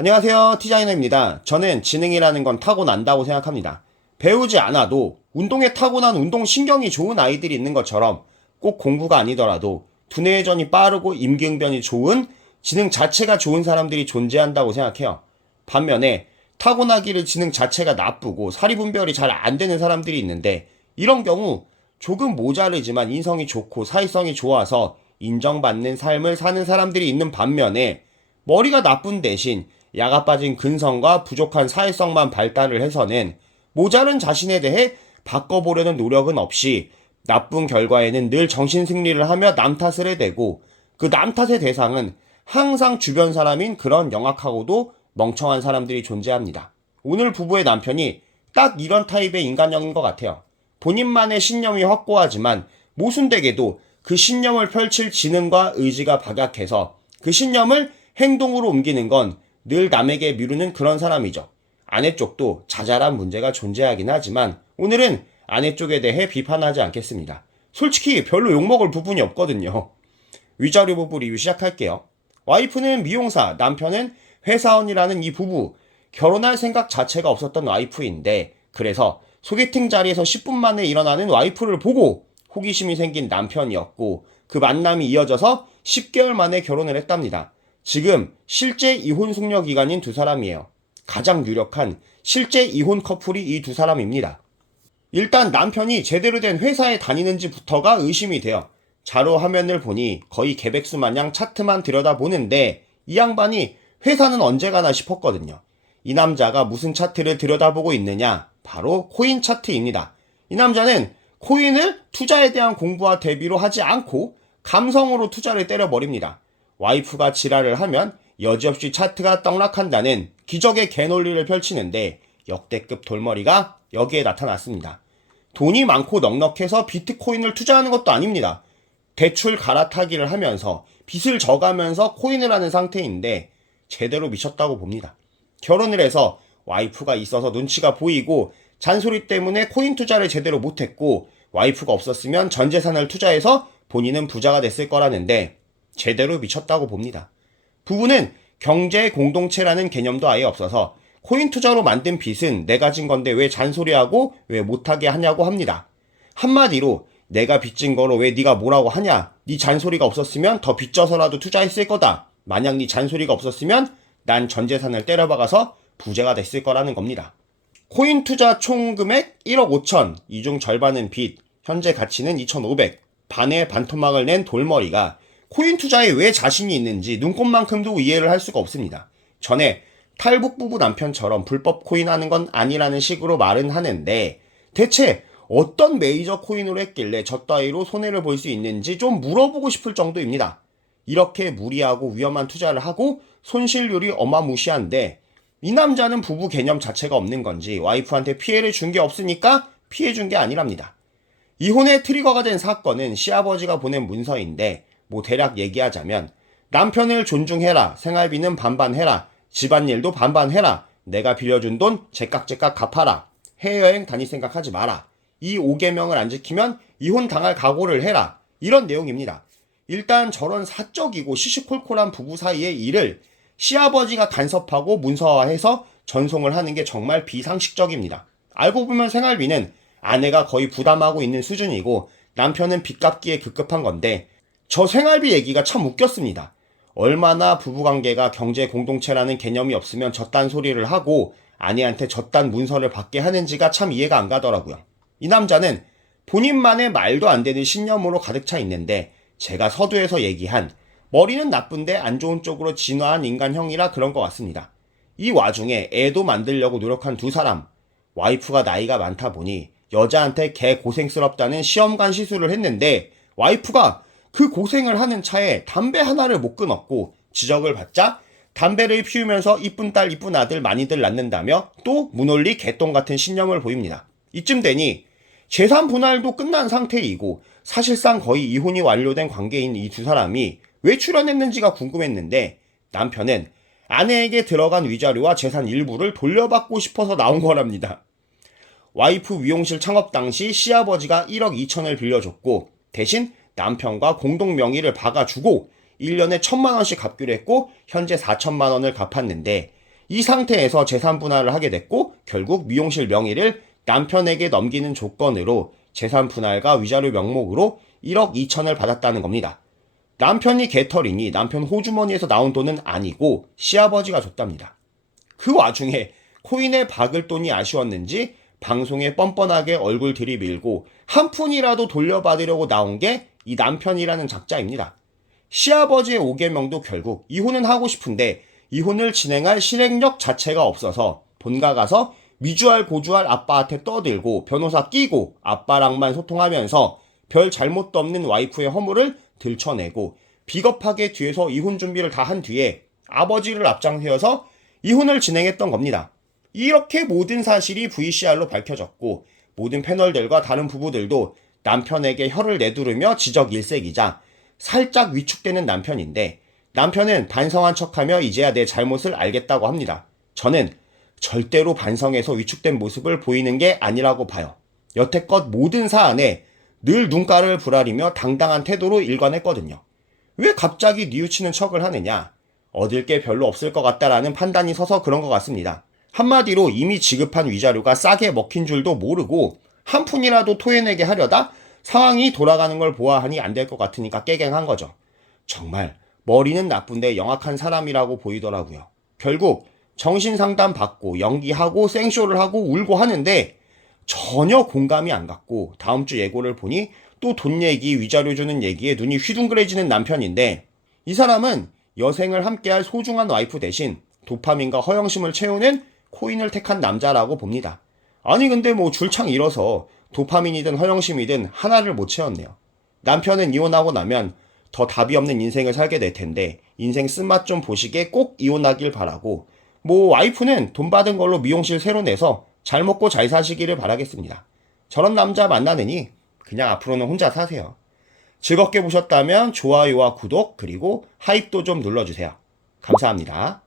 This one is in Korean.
안녕하세요. 티자이너입니다. 저는 지능이라는 건 타고난다고 생각합니다. 배우지 않아도 운동에 타고난 운동신경이 좋은 아이들이 있는 것처럼 꼭 공부가 아니더라도 두뇌회전이 빠르고 임기응변이 좋은 지능 자체가 좋은 사람들이 존재한다고 생각해요. 반면에 타고나기를 지능 자체가 나쁘고 사리분별이 잘 안 되는 사람들이 있는데 이런 경우 조금 모자르지만 인성이 좋고 사회성이 좋아서 인정받는 삶을 사는 사람들이 있는 반면에 머리가 나쁜 대신 야가 빠진 근성과 부족한 사회성만 발달을 해서는 모자른 자신에 대해 바꿔보려는 노력은 없이 나쁜 결과에는 늘 정신승리를 하며 남 탓을 해대고 그 남 탓의 대상은 항상 주변 사람인 그런 영악하고도 멍청한 사람들이 존재합니다. 오늘 부부의 남편이 딱 이런 타입의 인간형인 것 같아요. 본인만의 신념이 확고하지만 모순되게도 그 신념을 펼칠 지능과 의지가 박약해서 그 신념을 행동으로 옮기는 건 늘 남에게 미루는 그런 사람이죠. 아내 쪽도 자잘한 문제가 존재하긴 하지만 오늘은 아내 쪽에 대해 비판하지 않겠습니다. 솔직히 별로 욕먹을 부분이 없거든요. 위자료 부부 리뷰 시작할게요. 와이프는 미용사, 남편은 회사원이라는 이 부부, 결혼할 생각 자체가 없었던 와이프인데 그래서 소개팅 자리에서 10분 만에 일어나는 와이프를 보고 호기심이 생긴 남편이었고 그 만남이 이어져서 10개월 만에 결혼을 했답니다. 지금 실제 이혼 숙려 기간인 두 사람이에요. 가장 유력한 실제 이혼 커플이 이 두 사람입니다. 일단 남편이 제대로 된 회사에 다니는지부터가 의심이 돼요. 자료 화면을 보니 거의 개백수 마냥 차트만 들여다보는데 이 양반이 회사는 언제 가나 싶었거든요. 이 남자가 무슨 차트를 들여다보고 있느냐? 바로 코인 차트입니다. 이 남자는 코인을 투자에 대한 공부와 대비로 하지 않고 감성으로 투자를 때려버립니다. 와이프가 지랄을 하면 여지없이 차트가 떡락한다는 기적의 개논리를 펼치는데 역대급 돌머리가 여기에 나타났습니다. 돈이 많고 넉넉해서 비트코인을 투자하는 것도 아닙니다. 대출 갈아타기를 하면서 빚을 져가면서 코인을 하는 상태인데 제대로 미쳤다고 봅니다. 결혼을 해서 와이프가 있어서 눈치가 보이고 잔소리 때문에 코인 투자를 제대로 못했고 와이프가 없었으면 전 재산을 투자해서 본인은 부자가 됐을 거라는데 제대로 미쳤다고 봅니다. 부부는 경제 공동체라는 개념도 아예 없어서 코인 투자로 만든 빚은 내가 진 건데 왜 잔소리하고 왜 못하게 하냐고 합니다. 한마디로 내가 빚진 거로 왜 네가 뭐라고 하냐? 네 잔소리가 없었으면 더 빚져서라도 투자했을 거다. 만약 네 잔소리가 없었으면 난 전 재산을 때려박아서 부자가 됐을 거라는 겁니다. 코인 투자 총 금액 1억 5천, 이 중 절반은 빚, 현재 가치는 2,500, 반의 반토막을 낸 돌머리가 코인 투자에 왜 자신이 있는지 눈꼽만큼도 이해를 할 수가 없습니다. 전에 탈북 부부 남편처럼 불법 코인 하는 건 아니라는 식으로 말은 하는데 대체 어떤 메이저 코인으로 했길래 저 따위로 손해를 볼 수 있는지 좀 물어보고 싶을 정도입니다. 이렇게 무리하고 위험한 투자를 하고 손실률이 어마무시한데 이 남자는 부부 개념 자체가 없는 건지 와이프한테 피해를 준 게 없으니까 피해 준 게 아니랍니다. 이혼의 트리거가 된 사건은 시아버지가 보낸 문서인데 대략 얘기하자면 남편을 존중해라, 생활비는 반반해라, 집안일도 반반해라, 내가 빌려준 돈 제깍제깍 갚아라, 해외여행 다닐 생각하지 마라, 이 5계명을 안 지키면 이혼 당할 각오를 해라, 이런 내용입니다. 일단 저런 사적이고 시시콜콜한 부부 사이의 일을 시아버지가 간섭하고 문서화해서 전송을 하는 게 정말 비상식적입니다. 알고 보면 생활비는 아내가 거의 부담하고 있는 수준이고 남편은 빚 갚기에 급급한 건데 저 생활비 얘기가 참 웃겼습니다. 얼마나 부부관계가 경제 공동체라는 개념이 없으면 저딴 소리를 하고 아내한테 저딴 문서를 받게 하는지가 참 이해가 안 가더라고요. 이 남자는 본인만의 말도 안 되는 신념으로 가득 차 있는데 제가 서두에서 얘기한 머리는 나쁜데 안 좋은 쪽으로 진화한 인간형이라 그런 것 같습니다. 이 와중에 애도 만들려고 노력한 두 사람, 와이프가 나이가 많다 보니 여자한테 개 고생스럽다는 시험관 시술을 했는데 와이프가 그 고생을 하는 차에 담배 하나를 못 끊었고 지적을 받자 담배를 피우면서 이쁜 딸 이쁜 아들 많이들 낳는다며 또 무논리 개똥 같은 신념을 보입니다. 이쯤 되니 재산 분할도 끝난 상태이고 사실상 거의 이혼이 완료된 관계인 이 두 사람이 왜 출연했는지가 궁금했는데 남편은 아내에게 들어간 위자료와 재산 일부를 돌려받고 싶어서 나온 거랍니다. 와이프 미용실 창업 당시 시아버지가 1억 2천을 빌려줬고 대신 남편과 공동 명의를 박아주고 1년에 1,000만 원씩 갚기로 했고 현재 4천만 원을 갚았는데 이 상태에서 재산 분할을 하게 됐고 결국 미용실 명의를 남편에게 넘기는 조건으로 재산 분할과 위자료 명목으로 1억 2천을 받았다는 겁니다. 남편이 개털이니 남편 호주머니에서 나온 돈은 아니고 시아버지가 줬답니다. 그 와중에 코인에 박을 돈이 아쉬웠는지 방송에 뻔뻔하게 얼굴 들이밀고 한 푼이라도 돌려받으려고 나온 게 이 남편이라는 작자입니다. 시아버지의 5계명도 결국 이혼은 하고 싶은데 이혼을 진행할 실행력 자체가 없어서 본가 가서 미주알 고주알 아빠한테 떠들고 변호사 끼고 아빠랑만 소통하면서 별 잘못도 없는 와이프의 허물을 들춰내고 비겁하게 뒤에서 이혼 준비를 다 한 뒤에 아버지를 앞장세워서 이혼을 진행했던 겁니다. 이렇게 모든 사실이 VCR로 밝혀졌고 모든 패널들과 다른 부부들도 남편에게 혀를 내두르며 지적 일색이자 살짝 위축되는 남편인데 남편은 반성한 척하며 이제야 내 잘못을 알겠다고 합니다. 저는 절대로 반성해서 위축된 모습을 보이는 게 아니라고 봐요. 여태껏 모든 사안에 늘 눈가를 부라리며 당당한 태도로 일관했거든요. 왜 갑자기 뉘우치는 척을 하느냐? 얻을 게 별로 없을 것 같다라는 판단이 서서 그런 것 같습니다. 한마디로 이미 지급한 위자료가 싸게 먹힌 줄도 모르고 한 푼이라도 토해내게 하려다 상황이 돌아가는 걸 보아하니 안 될 것 같으니까 깨갱한 거죠. 정말 머리는 나쁜데 영악한 사람이라고 보이더라고요. 결국 정신상담 받고 연기하고 생쇼를 하고 울고 하는데 전혀 공감이 안 갔고 다음 주 예고를 보니 또 돈 얘기, 위자료 주는 얘기에 눈이 휘둥그레지는 남편인데 이 사람은 여생을 함께할 소중한 와이프 대신 도파민과 허영심을 채우는 코인을 택한 남자라고 봅니다. 아니 근데 뭐 줄창 잃어서 도파민이든 허영심이든 하나를 못 채웠네요. 남편은 이혼하고 나면 더 답이 없는 인생을 살게 될 텐데 인생 쓴맛 좀 보시게 꼭 이혼하길 바라고 뭐 와이프는 돈 받은 걸로 미용실 새로 내서 잘 먹고 잘 사시기를 바라겠습니다. 저런 남자 만나느니 그냥 앞으로는 혼자 사세요. 즐겁게 보셨다면 좋아요와 구독 그리고 하입도 좀 눌러주세요. 감사합니다.